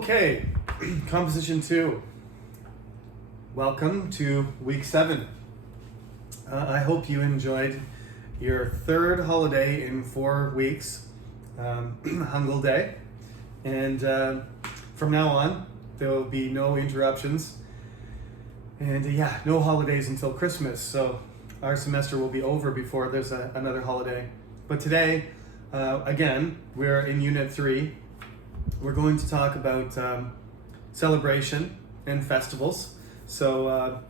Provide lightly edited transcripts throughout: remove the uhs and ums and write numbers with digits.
Okay, composition 2. Welcome to week 7. I hope you enjoyed your third holiday in 4 weeks, Hangul Day. And from now on, there will be no interruptions. And no holidays until Christmas. So our semester will be over before there's another holiday. But today, again, we're in Unit 3. We're going to talk about celebration and festivals. So,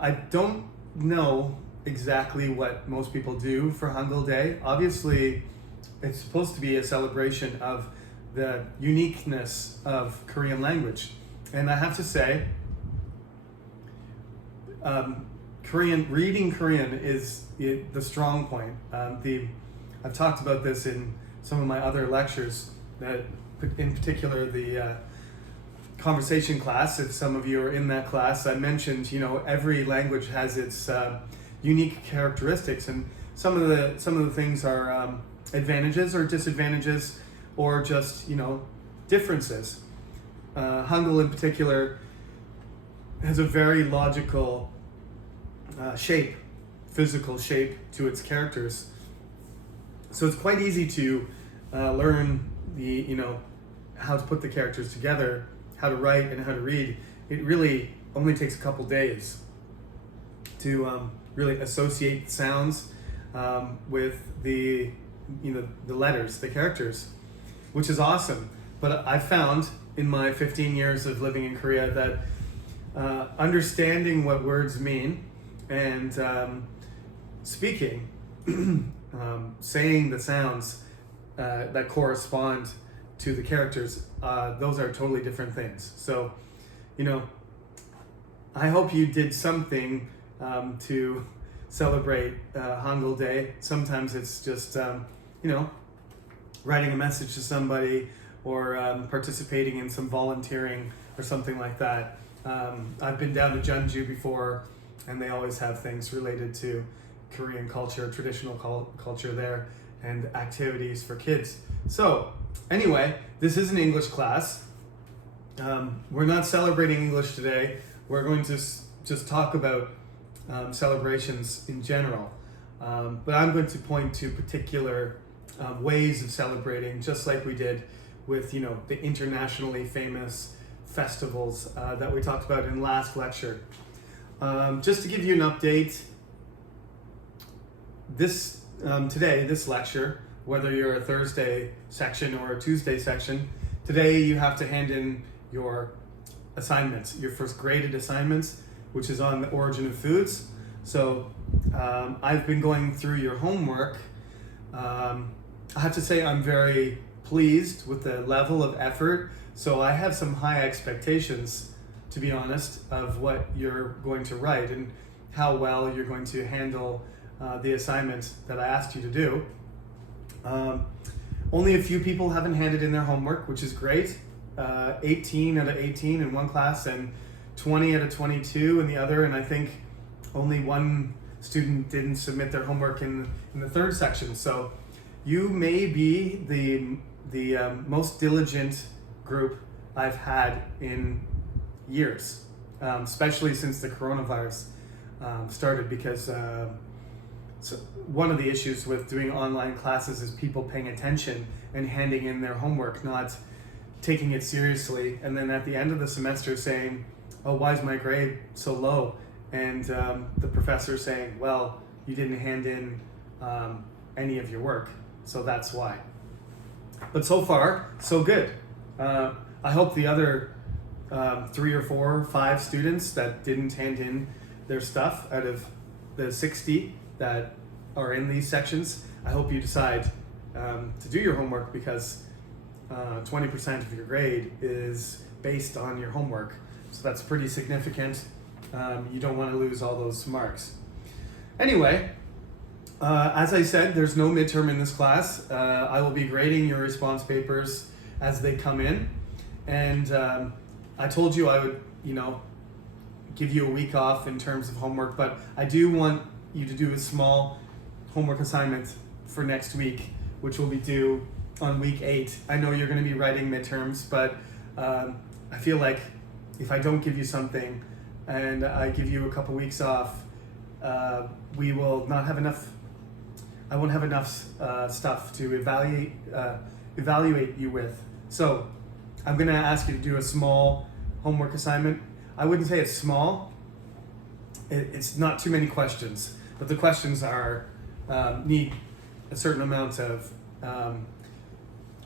I don't know exactly what most people do for Hangul Day. Obviously, it's supposed to be a celebration of the uniqueness of Korean language. And I have to say, reading Korean is the strong point. I've talked about this in some of my other lectures, in particular the conversation class. If some of you are in that class, I mentioned every language has its unique characteristics, and some of the things are advantages or disadvantages, or just differences. Hangul in particular has a very logical physical shape to its characters. So it's quite easy to learn how to put the characters together, how to write and how to read. It really only takes a couple days to really associate sounds with the letters, the characters, which is awesome. But I found in my 15 years of living in Korea that understanding what words mean and speaking, saying the sounds that correspond to the characters, those are totally different things. So, I hope you did something to celebrate Hangul Day. Sometimes it's just, writing a message to somebody, or participating in some volunteering or something like that. I've been down to Jeonju before, and they always have things related to Korean culture, traditional culture there, and activities for kids. So anyway, this is an English class. We're not celebrating English today. We're going to just talk about celebrations in general. But I'm going to point to particular ways of celebrating, just like we did with the internationally famous festivals that we talked about in last lecture. Just to give you an update, today, this lecture, whether you're a Thursday section or a Tuesday section, today you have to hand in your assignments, your first graded assignments, which is on the origin of foods. So I've been going through your homework. I have to say I'm very pleased with the level of effort. So I have some high expectations, to be honest, of what you're going to write and how well you're going to handle the assignments that I asked you to do. Only a few people haven't handed in their homework, which is great. 18 out of 18 in one class and 20 out of 22 in the other, and I think only one student didn't submit their homework in the third section. So you may be the most diligent group I've had in years, especially since the coronavirus started, because so one of the issues with doing online classes is people paying attention and handing in their homework, not taking it seriously, and then at the end of the semester saying, "Oh, why is my grade so low?" And the professor saying, "Well, you didn't hand in any of your work, so that's why." But so far, so good. I hope the other 3 or 4 or 5 students that didn't hand in their stuff out of the 60 that are in these sections, I hope you decide to do your homework, because 20% of your grade is based on your homework. So that's pretty significant. You don't want to lose all those marks. Anyway, as I said, there's no midterm in this class. I will be grading your response papers as they come in. And I told you I would, give you a week off in terms of homework, but I do want you to do a small homework assignment for next week, which will be due on week 8. I know you're going to be writing midterms, but I feel like if I don't give you something and I give you a couple weeks off, we will not have enough. I won't have enough stuff to evaluate you with. So I'm going to ask you to do a small homework assignment. I wouldn't say it's small. It's not too many questions, but the questions are need a certain amount of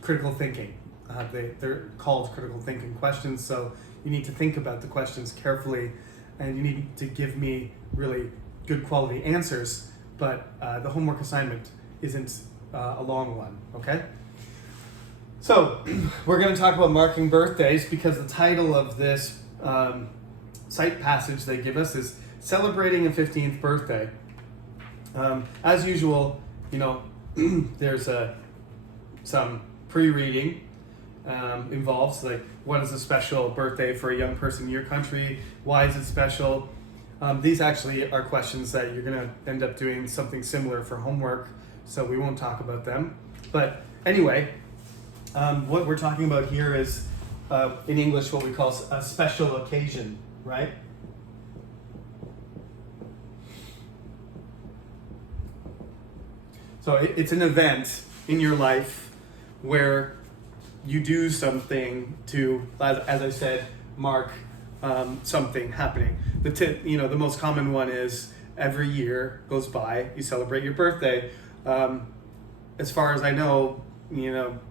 critical thinking. They're called critical thinking questions, so you need to think about the questions carefully, and you need to give me really good quality answers, but the homework assignment isn't a long one, okay? So we're going to talk about marking birthdays because the title of this site passage they give us is Celebrating a 15th Birthday. As usual, there's some pre-reading involved, like what is a special birthday for a young person in your country? Why is it special? These actually are questions that you're going to end up doing something similar for homework, so we won't talk about them. But anyway, what we're talking about here is, in English, what we call a special occasion, right? So it's an event in your life where you do something to, as I said, mark something happening. The most common one is every year goes by, you celebrate your birthday. As far as I know,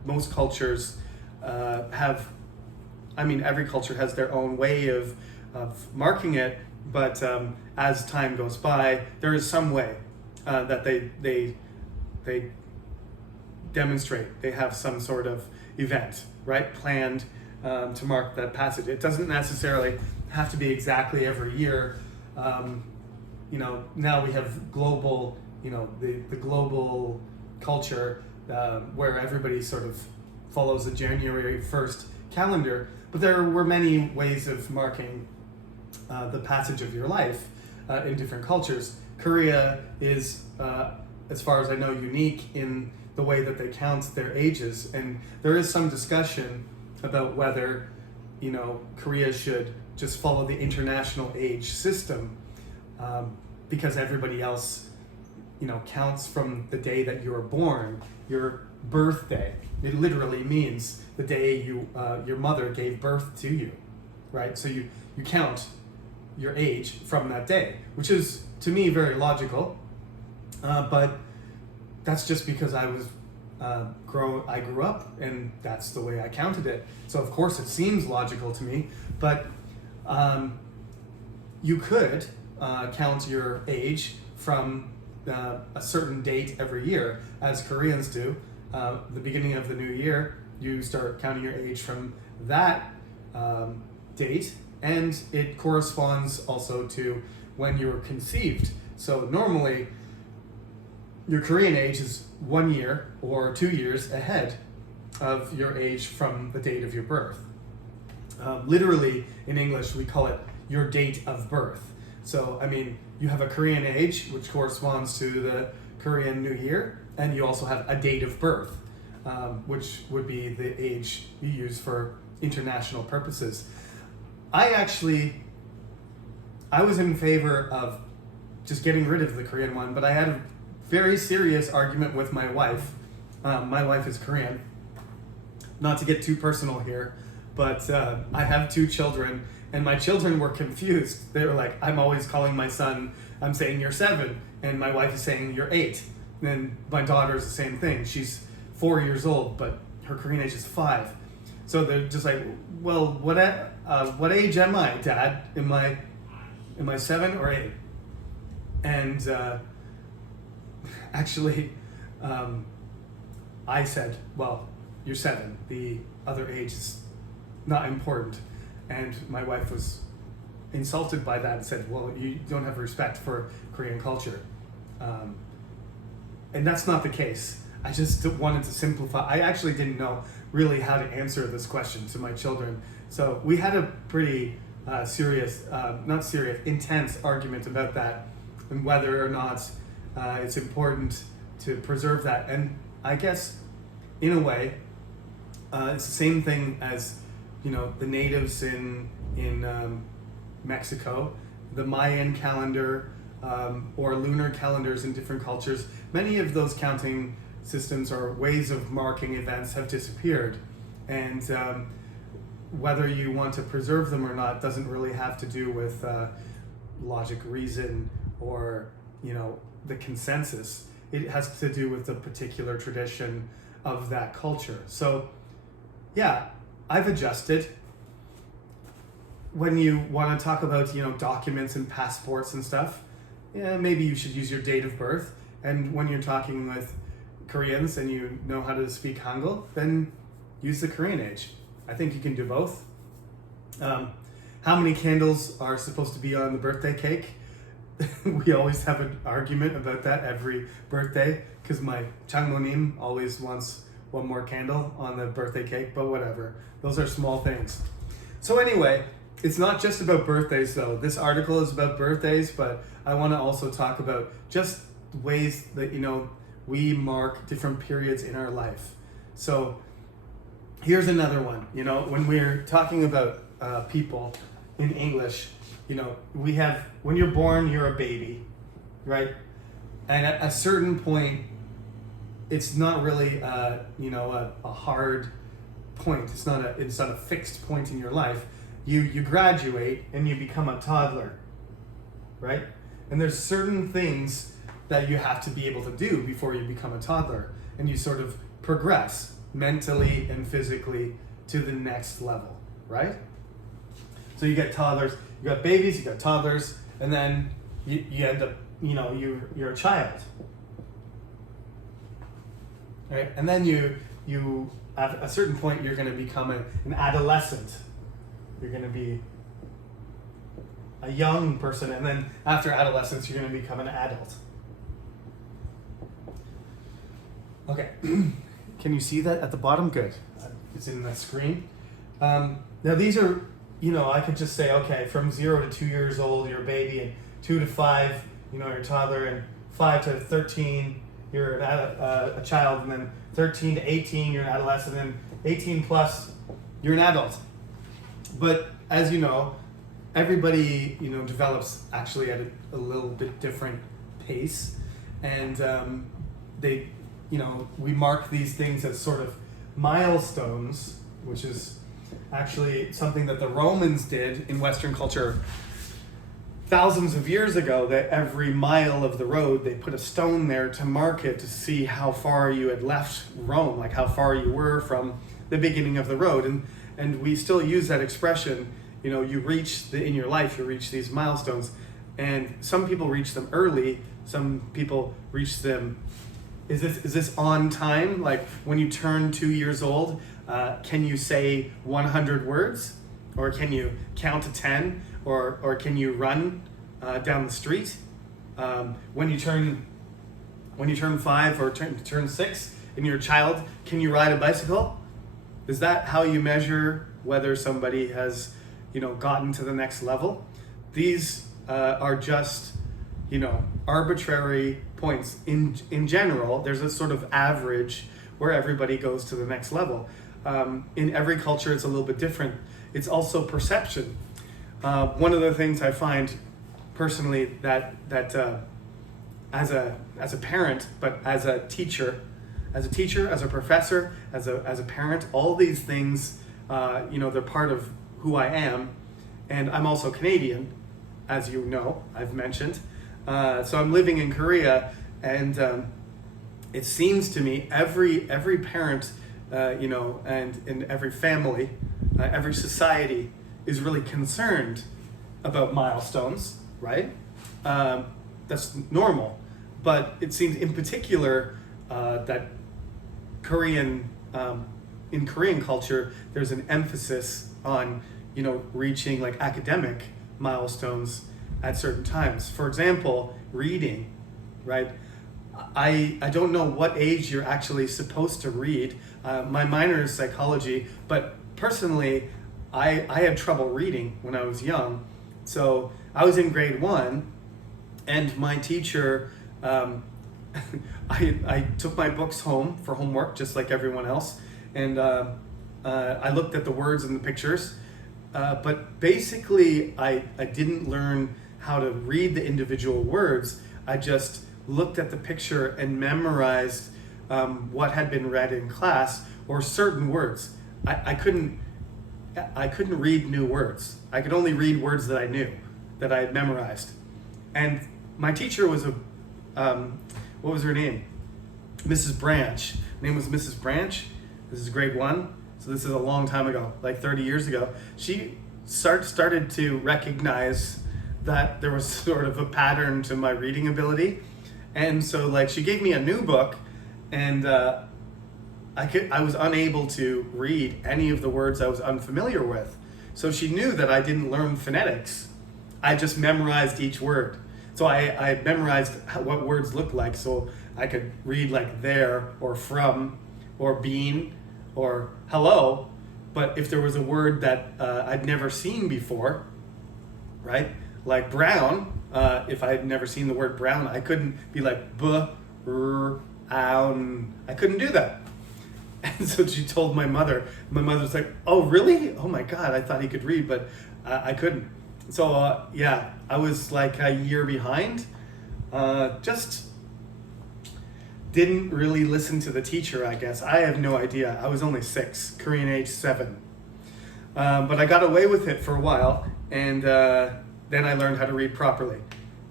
most cultures every culture has their own way of marking it, but as time goes by, there is some way that they demonstrate. They have some sort of event, right, planned to mark that passage. It doesn't necessarily have to be exactly every year. Now we have global, the global culture where everybody sort of follows the January 1st calendar, but there were many ways of marking the passage of your life in different cultures. Korea is, as far as I know, unique in the way that they count their ages, and there is some discussion about whether Korea should just follow the international age system, because everybody else counts from the day that you were born. Your birthday, it literally means the day your mother gave birth to you, right? So you count your age from that day, which is to me very logical, but that's just because I grew up and that's the way I counted it. So of course it seems logical to me, but you could count your age from a certain date every year, as Koreans do. The beginning of the new year, you start counting your age from that date, and it corresponds also to when you were conceived. So normally, your Korean age is 1 year or 2 years ahead of your age from the date of your birth. Literally, in English, we call it your date of birth. So, you have a Korean age, which corresponds to the Korean New Year, and you also have a date of birth, which would be the age you use for international purposes. I was in favor of just getting rid of the Korean one, but I had a very serious argument with my wife. My wife is Korean. Not to get too personal here, but I have 2 children, and my children were confused. They were like, I'm always calling my son, I'm saying you're 7, and my wife is saying you're 8. And then my daughter is the same thing. She's 4 years old, but her Korean age is 5. So they're just like, well, what age am I, Dad? Am I 7 or 8? And I said, well, you're 7. The other age is not important. And my wife was insulted by that and said, well, you don't have respect for Korean culture. And that's not the case. I just wanted to simplify. I actually didn't know really how to answer this question to my children. So we had a pretty intense argument about that and whether or not it's important to preserve that. And I guess in a way, it's the same thing as, the natives in Mexico, the Mayan calendar, or lunar calendars in different cultures. Many of those counting systems or ways of marking events have disappeared, and whether you want to preserve them or not doesn't really have to do with logic, reason, or the consensus. It has to do with the particular tradition of that culture. So yeah, I've adjusted. When you want to talk about documents and passports and stuff, yeah, maybe you should use your date of birth. And when you're talking with Koreans and you know how to speak Hangul, then use the Korean age. I think you can do both. How many candles are supposed to be on the birthday cake? We always have an argument about that every birthday, because my Changmonim always wants one more candle on the birthday cake, but whatever. Those are small things. So anyway, it's not just about birthdays though. This article is about birthdays, but I want to also talk about just ways that, we mark different periods in our life. So here's another one. When we're talking about people in English, we have, when you're born, you're a baby, right? And at a certain point, it's not really, a hard point. It's not a fixed point in your life. You graduate and you become a toddler, right? And there's certain things that you have to be able to do before you become a toddler, and you sort of progress mentally and physically to the next level, right? So you get toddlers, you got babies, you got toddlers, and then you end up, you're a child, right? And then you at a certain point, you're going to become an adolescent. You're going to be a young person, and then after adolescence, you're going to become an adult. Okay, can you see that at the bottom? Good. It's in the screen. Now these are, I could just say, okay, from 0 to 2 years old, you're a baby, and 2 to 5, you're a toddler, and 5 to 13, you're a child, and then 13 to 18, you're an adolescent, and then 18 plus, you're an adult. But as you know, everybody, develops actually at a little bit different pace, and we mark these things as sort of milestones, which is actually something that the Romans did in Western culture thousands of years ago, that every mile of the road, they put a stone there to mark it, to see how far you had left Rome, like how far you were from the beginning of the road. And we still use that expression, you reach in your life, you reach these milestones. And some people reach them early, some people reach them, is this on time? Like when you turn 2 years old, can you say 100 words? Or can you count to 10? Or can you run down the street? When you turn 5 or turn 6 and you're a child, can you ride a bicycle? Is that how you measure whether somebody has, gotten to the next level? These are just, arbitrary points. In general, there's a sort of average where everybody goes to the next level. In every culture, it's a little bit different. It's also perception. One of the things I find personally that as a parent, but as a teacher, as a professor, as a parent, all these things, they're part of who I am, and I'm also Canadian, as you know, I've mentioned. So I'm living in Korea, and it seems to me every parent, and every family, every society is really concerned about milestones, right? That's normal, but it seems in particular that in Korean culture, there's an emphasis on, reaching like academic milestones at certain times. For example, reading, right? I don't know what age you're actually supposed to read. My minor is psychology, but personally, I had trouble reading when I was young. So I was in grade 1, and my teacher I took my books home for homework just like everyone else, and I looked at the words and the pictures, but basically I didn't learn how to read the individual words. I just looked at the picture and memorized what had been read in class or certain words. I couldn't read new words. I could only read words that I knew, that I had memorized. And my teacher was what was her name? Mrs. Branch. Her name was Mrs. Branch. This is grade 1. So this is a long time ago, like 30 years ago. She started to recognize that there was sort of a pattern to my reading ability. And so like she gave me a new book, and I was unable to read any of the words I was unfamiliar with. So she knew that I didn't learn phonetics. I just memorized each word. So I memorized what words looked like, so I could read like there or from or bean or hello. But if there was a word that I'd never seen before, right? Like brown, if I had never seen the word brown, I couldn't be like brown. I couldn't do that. And so she told my mother. My mother's like, "Oh, really? Oh my God, I thought he could read, but I couldn't." So yeah, I was like a year behind. Just didn't really listen to the teacher, I guess. I have no idea. I was only 6, Korean age 7. But I got away with it for a while, and then I learned how to read properly.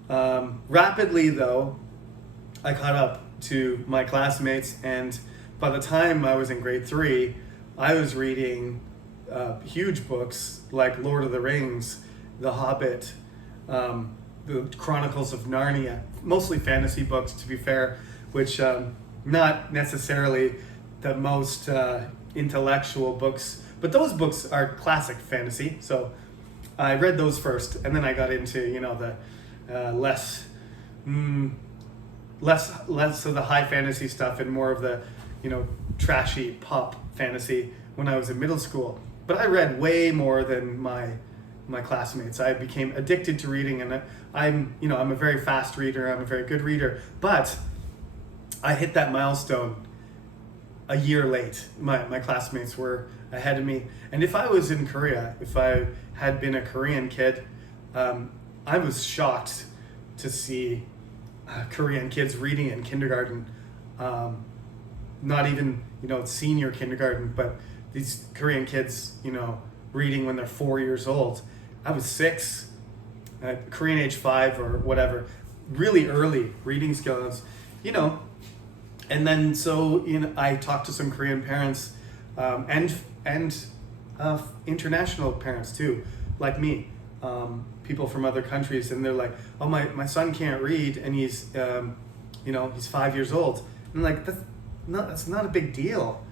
Rapidly, though, I caught up to my classmates, and by the time I was in grade 3, I was reading huge books like Lord of the Rings, The Hobbit, the Chronicles of Narnia, mostly fantasy books, to be fair, which not necessarily the most intellectual books, but those books are classic fantasy. So I read those first, and then I got into the less of the high fantasy stuff and more of the trashy pop fantasy when I was in middle school. But I read way more than my classmates. I became addicted to reading, and I'm a very fast reader. I'm a very good reader, but I hit that milestone a year late. My classmates were ahead of me, and if I was in Korea, if I had been a Korean kid, I was shocked to see Korean kids reading in kindergarten. Not even senior kindergarten, but these Korean kids reading when they're 4 years old. I was 6, Korean age 5 or whatever, really early reading skills, and then so I talked to some Korean parents, and international parents too, like me, people from other countries, and they're like, "Oh, my son can't read, and he's he's 5 years old." And I'm like, that's not a big deal.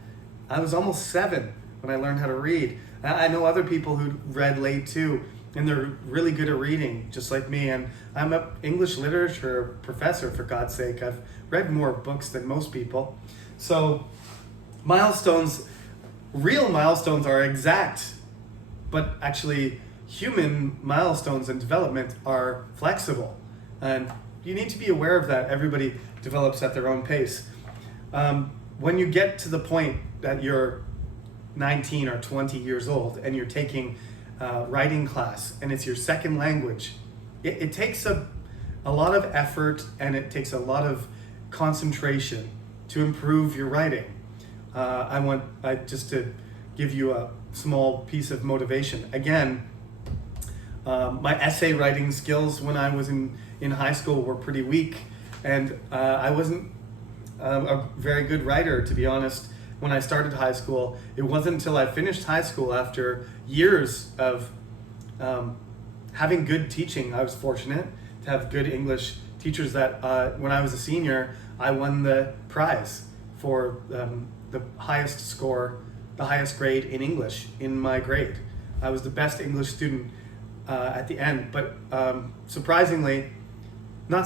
I was almost 7 when I learned how to read. I know other people who read late too, and they're really good at reading, just like me. And I'm an English literature professor, for God's sake. I've read more books than most people. So real milestones are exact, but actually human milestones and development are flexible. And you need to be aware of that. Everybody develops at their own pace. When you get to the point that you're 19 or 20 years old and you're taking writing class and it's your second language, it takes a lot of effort, and it takes a lot of concentration to improve your writing. Just to give you a small piece of motivation. Again, my essay writing skills when I was in high school were pretty weak, and I wasn't a very good writer, to be honest. When I started high school, it wasn't until I finished high school, after years of having good teaching. I was fortunate to have good English teachers that when I was a senior, I won the prize for the highest score, the highest grade in English in my grade. I was the best English student at the end, but not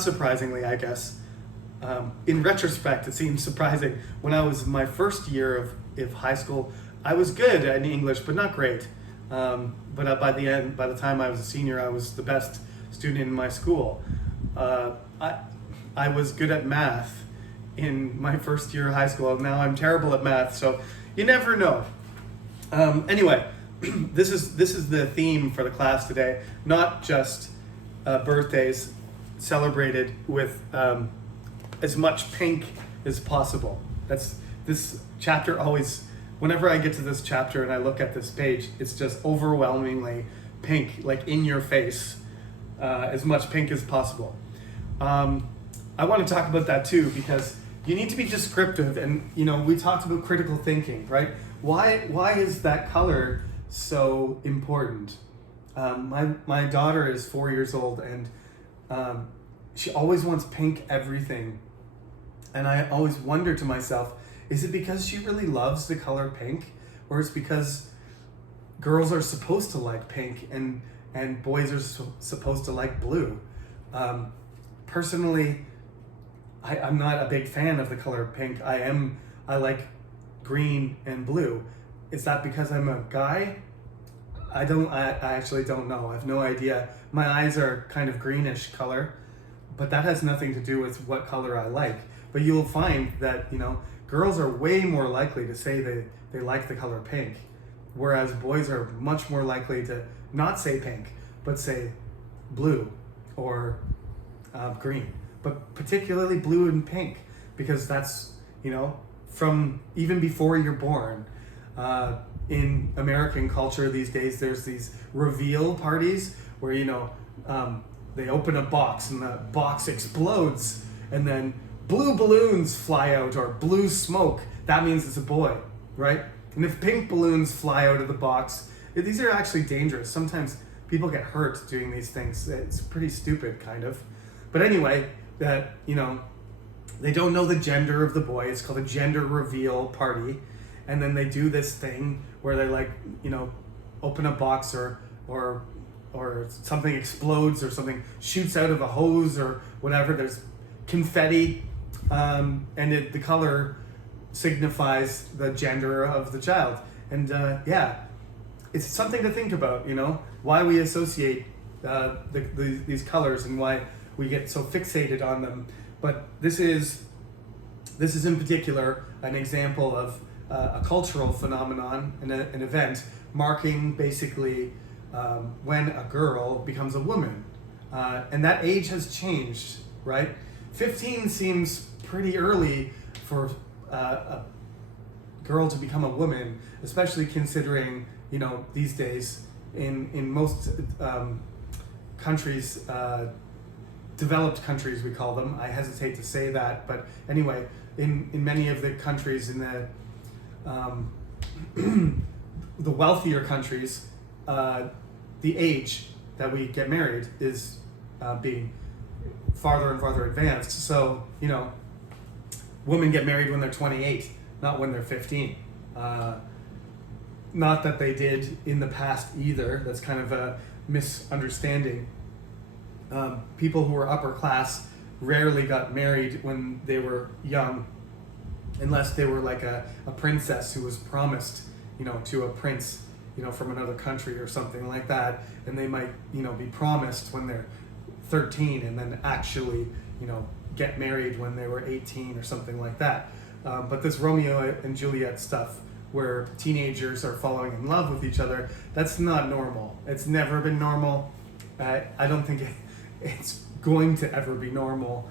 surprisingly, I guess, in retrospect, it seems surprising. When I was in my first year of high school, I was good at English, but not great. But by the time I was a senior, I was the best student in my school. I was good at math, in my first year of high school. Now I'm terrible at math, so you never know. Anyway, this is the theme for the class today. Not just birthdays celebrated with as much pink as possible. That's this chapter always. Whenever I get to this chapter and I look at this page, it's just overwhelmingly pink, like in your face, as much pink as possible. I want to talk about that too, because you need to be descriptive, and we talked about critical thinking, right? Why is that color so important? My daughter is 4 years old, and she always wants pink everything, and I always wonder to myself, is it because she really loves the color pink, or is it because girls are supposed to like pink and boys are supposed to like blue? Personally, I'm not a big fan of the color pink. I like green and blue. Is that because I'm a guy? I actually don't know. I have no idea. My eyes are kind of greenish color, but that has nothing to do with what color I like. But you'll find that, girls are way more likely to say they like the color pink, whereas boys are much more likely to not say pink, but say blue or green, but particularly blue and pink, because that's, from even before you're born. In American culture these days, there's these reveal parties where, they open a box and the box explodes and then blue balloons fly out or blue smoke. That means it's a boy, right? And if pink balloons fly out of the box, these are actually dangerous. Sometimes people get hurt doing these things. It's pretty stupid, kind of. But anyway, that, they don't know the gender of the boy. It's called a gender reveal party. And then they do this thing where they open a box or something explodes or something shoots out of a hose or whatever. There's confetti, and the color signifies the gender of the child. And it's something to think about, why we associate these colors and why we get so fixated on them. But this is in particular an example of a cultural phenomenon, an event marking basically when a girl becomes a woman. And that age has changed, right? 15 seems pretty early for a girl to become a woman, especially considering, these days in most countries, developed countries we call them. I hesitate to say that, but anyway, in many of the countries in the wealthier countries, the age that we get married is being farther and farther advanced. So, women get married when they're 28, not when they're 15. Not that they did in the past either. That's kind of a misunderstanding. People who were upper class rarely got married when they were young, unless they were like a princess who was promised, to a prince, from another country or something like that. And they might, be promised when they're 13 and then actually, get married when they were 18 or something like that. But this Romeo and Juliet stuff, where teenagers are falling in love with each other, that's not normal. It's never been normal. I don't think it's going to ever be normal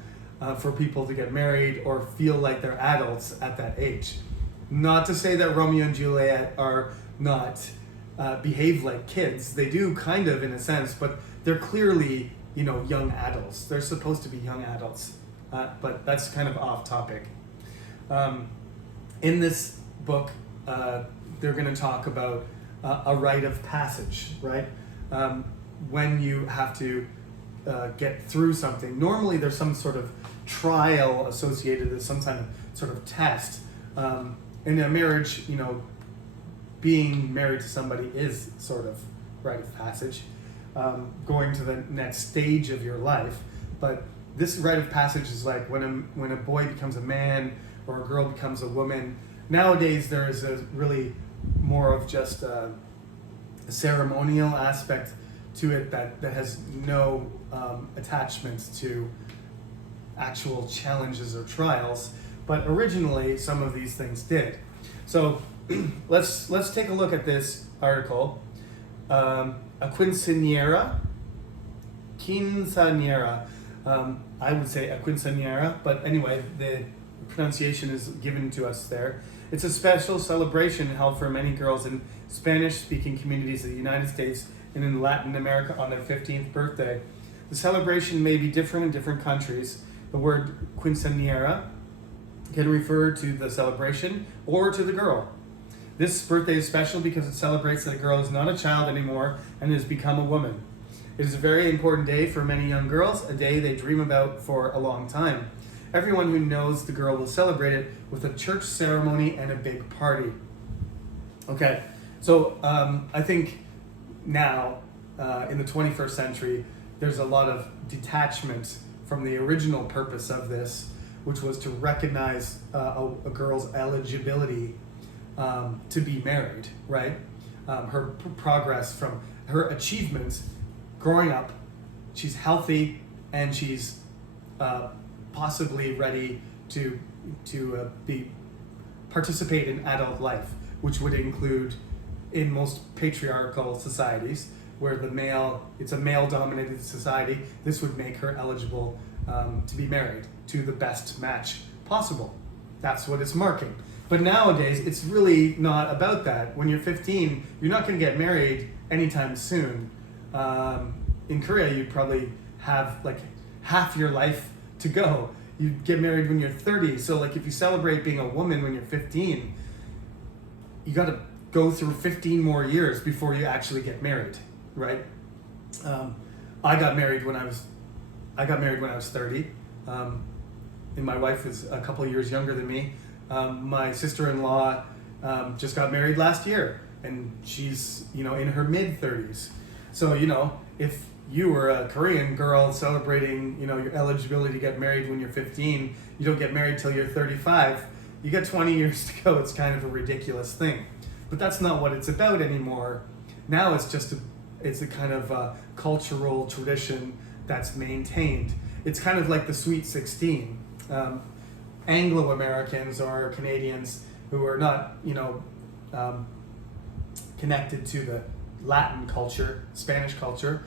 for people to get married or feel like they're adults at that age. Not to say that Romeo and Juliet are not behave like kids. They do kind of in a sense, but they're clearly, young adults. They're supposed to be young adults, but that's kind of off topic. In this book, they're going to talk about a rite of passage, right? When you have to get through something. Normally there's some sort of trial associated with some kind of sort of test. In a marriage, being married to somebody is sort of rite of passage, going to the next stage of your life. But this rite of passage is like when a boy becomes a man or a girl becomes a woman. Nowadays there is a really more of just a ceremonial aspect to it that has no attachment to actual challenges or trials. but originally some of these things did. So let's take a look at this article. A quinceañera. I would say a quinceañera, but anyway, the pronunciation is given to us there. It's a special celebration held for many girls in Spanish-speaking communities of the United States and in Latin America on their 15th birthday. The celebration may be different in different countries. The word quinceañera can refer to the celebration or to the girl. This birthday is special because it celebrates that a girl is not a child anymore and has become a woman. It is a very important day for many young girls, a day they dream about for a long time. Everyone who knows the girl will celebrate it with a church ceremony and a big party. Okay, so I think now, in the 21st century, there's a lot of detachment from the original purpose of this, which was to recognize a girl's eligibility to be married, right? Her progress from her achievements growing up, she's healthy and she's possibly ready to participate in adult life, which would include, in most patriarchal societies, where it's a male-dominated society, this would make her eligible to be married to the best match possible. That's what it's marking. But nowadays, it's really not about that. When you're 15, you're not going to get married anytime soon. In Korea, you'd probably have like half your life to go. You'd get married when you're 30. So like if you celebrate being a woman when you're 15, you got to go through 15 more years before you actually get married, right? I got married when I was 30, and my wife is a couple of years younger than me. My sister-in-law just got married last year, and she's in her mid-30s. So if you were a Korean girl celebrating your eligibility to get married when you're 15, you don't get married till you're 35. You got 20 years to go. It's kind of a ridiculous thing, but that's not what it's about anymore. Now it's just it's a kind of a cultural tradition that's maintained. It's kind of like the Sweet 16. Anglo-Americans or Canadians who are not, connected to the Latin culture, Spanish culture,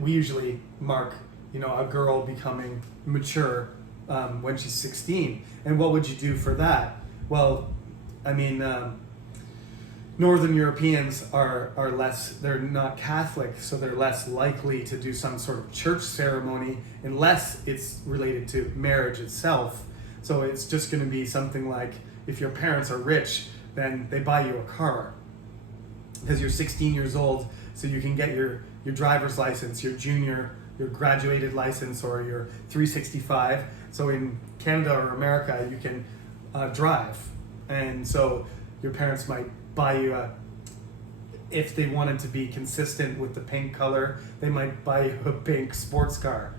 we usually mark, a girl becoming mature when she's 16. And what would you do for that? Well, Northern Europeans are less, they're not Catholic, so they're less likely to do some sort of church ceremony unless it's related to marriage itself. So it's just going to be something like, if your parents are rich, then they buy you a car because you're 16 years old, so you can get your driver's license, your graduated license, or your 365. So in Canada or America, you can drive. And so your parents might buy you if they wanted to be consistent with the paint color, they might buy you a pink sports car.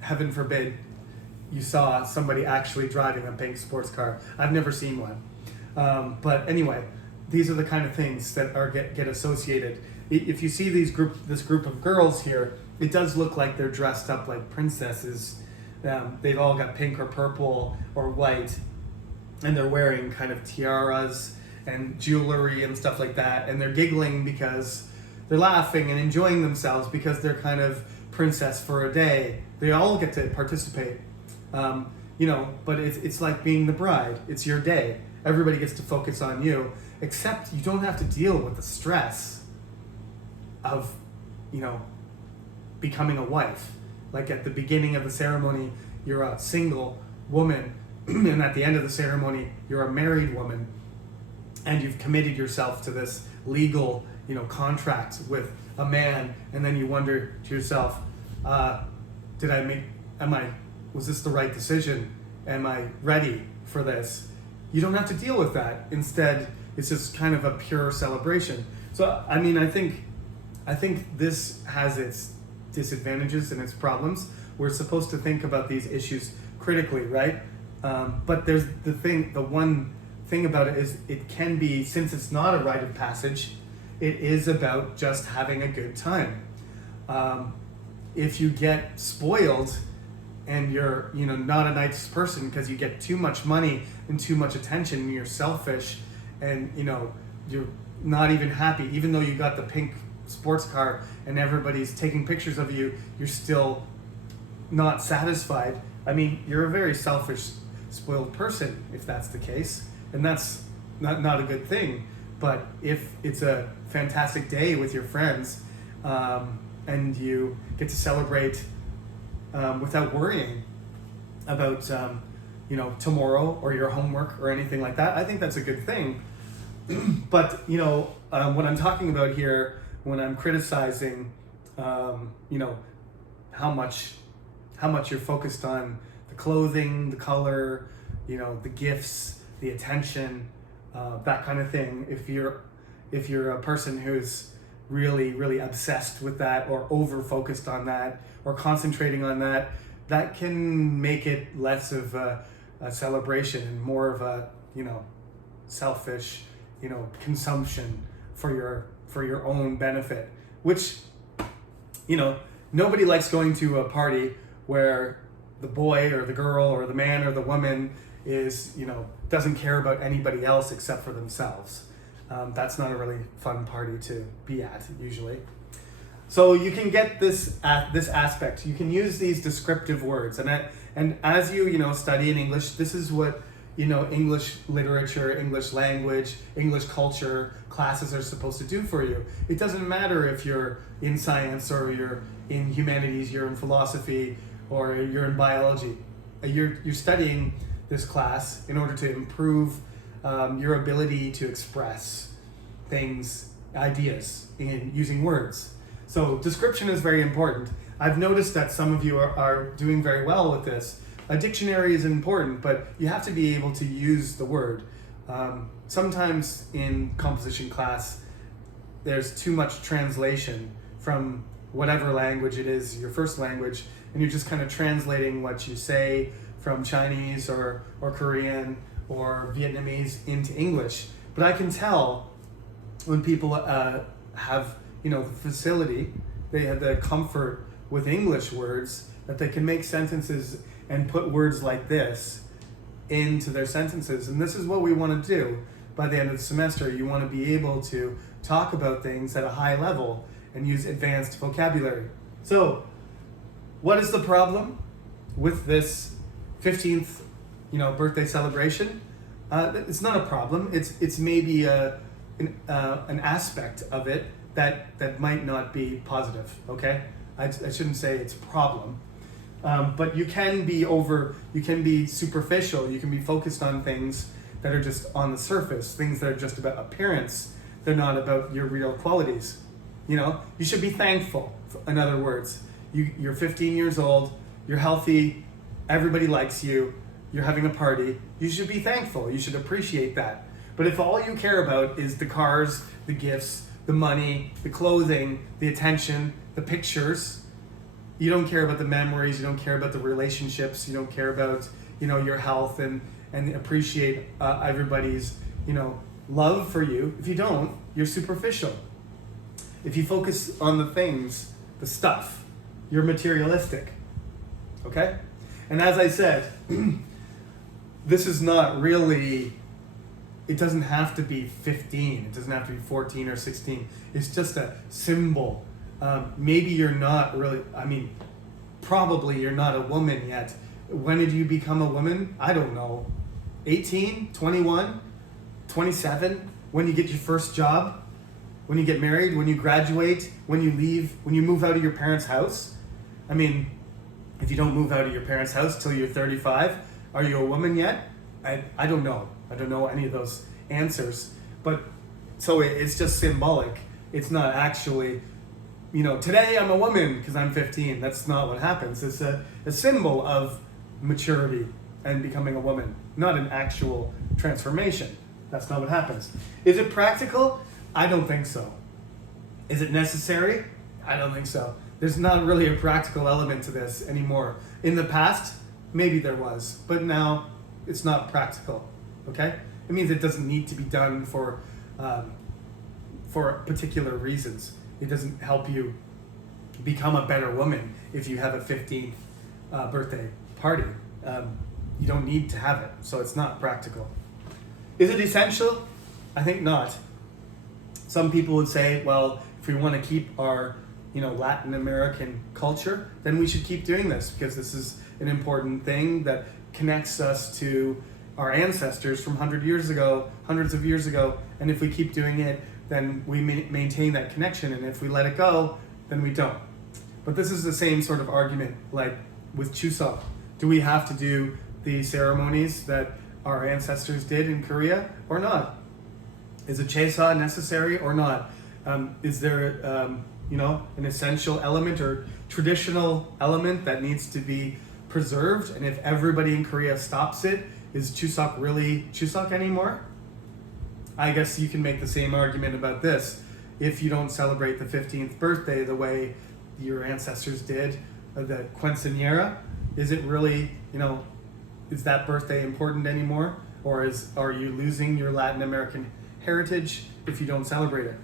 Heaven forbid you saw somebody actually driving a pink sports car. I've never seen one. But anyway, these are the kind of things that get associated. If you see this group of girls here, it does look like they're dressed up like princesses. They've all got pink or purple or white, and they're wearing kind of tiaras and jewelry and stuff like that, and they're giggling because they're laughing and enjoying themselves because they're kind of princess for a day. They all get to participate. But it's like being the bride. It's your day. Everybody gets to focus on you, except you don't have to deal with the stress of, becoming a wife. Like at the beginning of the ceremony, you're a single woman, and at the end of the ceremony, you're a married woman, and you've committed yourself to this legal, contract with a man, and then you wonder to yourself, was this the right decision? Am I ready for this? You don't have to deal with that. Instead, it's just kind of a pure celebration. So, I think this has its disadvantages and its problems. We're supposed to think about these issues critically, right? But there's the one thing about it is it can be, since it's not a rite of passage, it is about just having a good time. If you get spoiled, and you're not a nice person because you get too much money and too much attention, and you're selfish, and you're not even happy, even though you got the pink sports car and everybody's taking pictures of you, you're still not satisfied. I mean, you're a very selfish, spoiled person if that's the case, and that's not a good thing. But if it's a fantastic day with your friends, and you get to celebrate without worrying about tomorrow or your homework or anything like that, I think that's a good thing. But what I'm talking about here when I'm criticizing how much you're focused on the clothing, the color, the gifts, the attention, that kind of thing. If you're a person who's really, really obsessed with that, or over focused on that, or concentrating on that, that can make it less of a celebration and more of a selfish consumption for your own benefit, which nobody likes going to a party where the boy or the girl or the man or the woman is doesn't care about anybody else except for themselves. That's not a really fun party to be at usually. So you can get this aspect. You can use these descriptive words, and as you study in English, this is what English literature, English language, English culture classes are supposed to do for you. It doesn't matter if you're in science or you're in humanities, you're in philosophy, or you're in biology. You're studying this class in order to improve your ability to express things, ideas, in using words. So description is very important. I've noticed that some of you are doing very well with this. A dictionary is important, but you have to be able to use the word. Sometimes in composition class, there's too much translation from whatever language it is, your first language, and you're just kind of translating what you say from Chinese or Korean or Vietnamese into English. But I can tell when people have the facility, they have the comfort with English words, that they can make sentences and put words like this into their sentences. And this is what we want to do by the end of the semester. You want to be able to talk about things at a high level and use advanced vocabulary. So, what is the problem with this 15th, birthday celebration? It's not a problem. It's maybe an aspect of it that might not be positive. Okay, I shouldn't say it's a problem. But you can be superficial. You can be focused on things that are just on the surface, things that are just about appearance. They're not about your real qualities. You should be thankful. In other words, you're 15 years old, you're healthy, everybody likes you, you're having a party. You should be thankful. You should appreciate that. But if all you care about is the cars, the gifts, the money, the clothing, the attention, the pictures, you don't care about the memories, you don't care about the relationships, you don't care about your health and appreciate everybody's love for you. If you don't, you're superficial. If you focus on the things, the stuff, you're materialistic. Okay? And as I said, this is not really, it doesn't have to be 15, it doesn't have to be 14 or 16. It's just a symbol. Maybe you're not really, probably you're not a woman yet. When did you become a woman? I don't know. 18, 21, 27? When you get your first job? When you get married? When you graduate? When you leave? When you move out of your parents' house? If you don't move out of your parents' house till you're 35, are you a woman yet? I don't know. I don't know any of those answers. But so it's just symbolic. It's not actually, today I'm a woman because I'm 15. That's not what happens. It's a symbol of maturity and becoming a woman, not an actual transformation. That's not what happens. Is it practical? I don't think so. Is it necessary? I don't think so. There's not really a practical element to this anymore. In the past, maybe there was, but now it's not practical. Okay? It means it doesn't need to be done for particular reasons. It doesn't help you become a better woman if you have a 15th birthday party. You don't need to have it, so it's not practical. Is it essential? I think not. Some people would say, well, if we want to keep our Latin American culture, then we should keep doing this because this is an important thing that connects us to our ancestors from hundreds of years ago, and if we keep doing it, then we maintain that connection, and if we let it go, then we don't. But this is the same sort of argument like with Chuseok. Do we have to do the ceremonies that our ancestors did in Korea or not? Is a Chaesa necessary or not? Is there an essential element or traditional element that needs to be preserved? And if everybody in Korea stops it, is Chuseok really Chuseok anymore? I guess you can make the same argument about this. If you don't celebrate the 15th birthday the way your ancestors did, the quinceañera, is it really, is that birthday important anymore? Or are you losing your Latin American heritage if you don't celebrate it?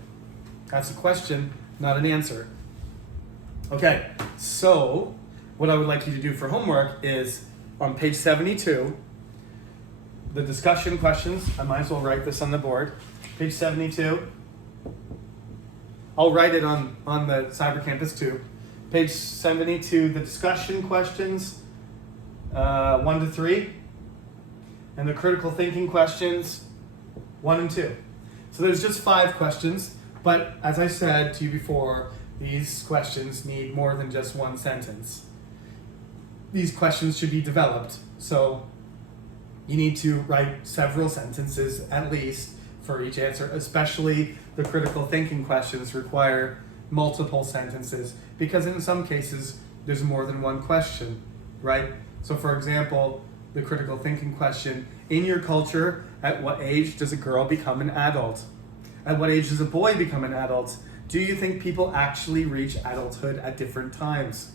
That's a question, not an answer. Okay, so what I would like you to do for homework is on page 72, the discussion questions. I might as well write this on the board. Page 72. I'll write it on the Cyber Campus too. Page 72, the discussion questions, 1 to 3, and the critical thinking questions, 1 and 2. So there's just 5 questions, but as I said to you before, these questions need more than just one sentence. These questions should be developed, so you need to write several sentences at least for each answer, especially the critical thinking questions require multiple sentences because in some cases there's more than one question, right? So for example, the critical thinking question, in your culture, at what age does a girl become an adult? At what age does a boy become an adult? Do you think people actually reach adulthood at different times?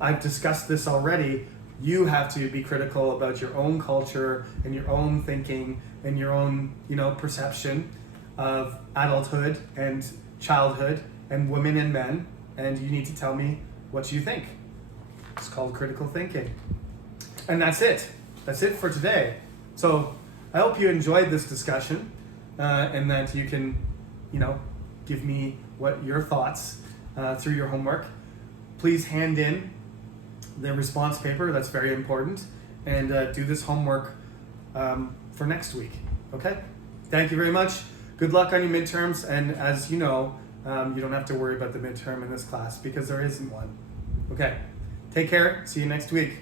I've discussed this already. You have to be critical about your own culture and your own thinking and your own, perception of adulthood and childhood and women and men, and you need to tell me what you think. It's called critical thinking. And that's it. That's it for today. So I hope you enjoyed this discussion and that you can, give me what your thoughts through your homework. Please hand in the response paper, that's very important, and do this homework for next week, okay? Thank you very much. Good luck on your midterms, and as you know, you don't have to worry about the midterm in this class because there isn't one. Okay, take care, see you next week.